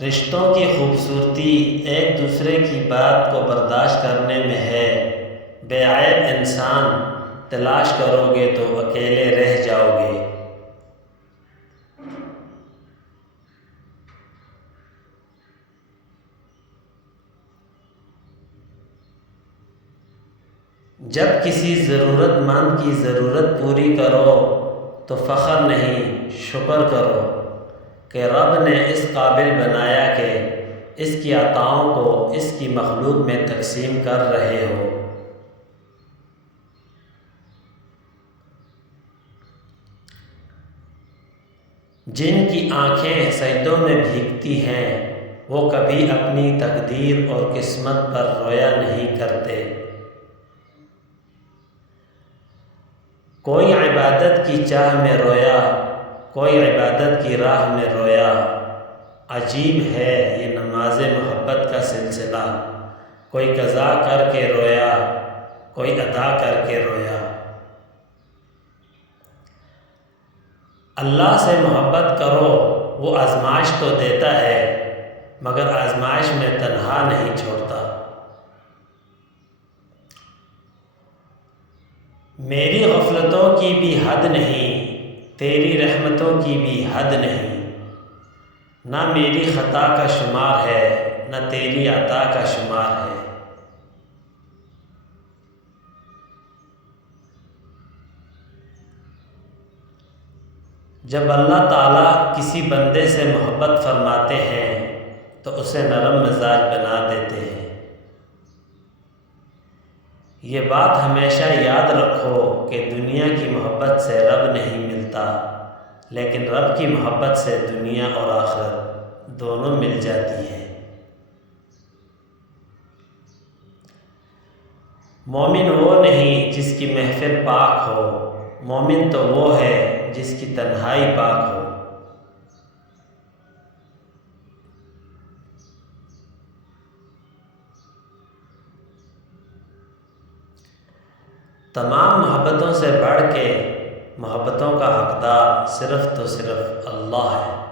رشتوں کی خوبصورتی ایک دوسرے کی بات کو برداشت کرنے میں ہے۔ بے عیب انسان تلاش کرو گے تو اکیلے رہ جاؤ گے۔ جب کسی ضرورت مند کی ضرورت پوری کرو تو فخر نہیں، شکر کرو کہ رب نے اس قابل بنایا کہ اس کی عطاؤں کو اس کی مخلوق میں تقسیم کر رہے ہو۔ جن کی آنکھیں سجدوں میں بھیگتی ہیں وہ کبھی اپنی تقدیر اور قسمت پر رویا نہیں کرتے۔ کوئی عبادت کی چاہ میں رویا، کوئی عبادت کی راہ میں رویا۔ عجیب ہے یہ نماز محبت کا سلسلہ، کوئی قضا کر کے رویا، کوئی ادا کر کے رویا۔ اللہ سے محبت کرو، وہ آزمائش تو دیتا ہے مگر آزمائش میں تنہا نہیں چھوڑتا۔ میری غفلتوں کی بھی حد نہیں، تیری رحمتوں کی بھی حد نہیں۔ نہ میری خطا کا شمار ہے، نہ تیری عطا کا شمار ہے۔ جب اللہ تعالیٰ کسی بندے سے محبت فرماتے ہیں تو اسے نرم مزاج بنا دیتے ہیں۔ یہ بات ہمیشہ یاد رکھو کہ دنیا کی محبت سے رب نہیں ملتا، لیکن رب کی محبت سے دنیا اور آخرت دونوں مل جاتی ہے۔ مومن وہ نہیں جس کی محفل پاک ہو، مومن تو وہ ہے جس کی تنہائی پاک ہو۔ تمام محبتوں سے بڑھ کے محبتوں کا حقدار صرف تو صرف اللہ ہے۔